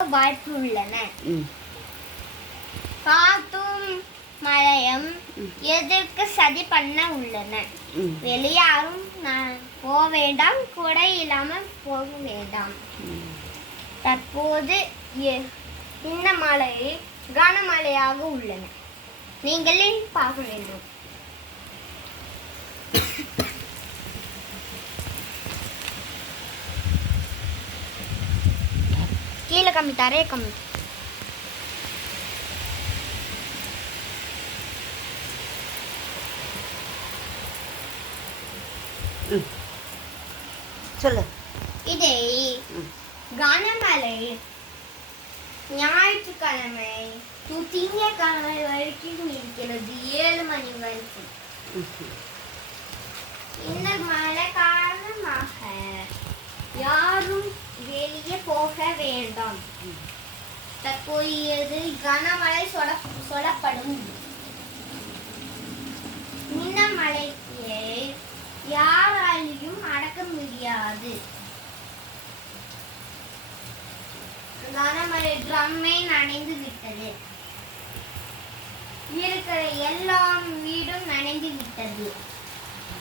வாய்ப்பு உள்ளன. காத்தும் மழையும் எதிர்க்க சதி பண்ண உள்ளன. வெளியாரும் போக வேண்டாம், கொடை இல்லாமல் போக வேண்டாம். தற்போது இந்த மழை கனமழையாக உள்ளன. நீங்களே பார்க்க வேண்டும். கீழே கம்மி, தரைய கம்மி. சொல்லு. இதை கனமழை ஞாயிற்றுக்கிழமை திங்கட்கிழமை வரைக்கும் இருக்கிறது, 7 மணி வரைக்கும். இந்த மழை காரணமாக யாரும் வெளியே போக வேண்டாம். தற்போது கனமழை சொல்லப்படும். இந்த மழையை யாராலையும் அடக்க முடியாது. கனமழை ட்ரம்மே நனைந்து விட்டது. இருக்கிற எல்லா வீடும் நனைந்து விட்டது.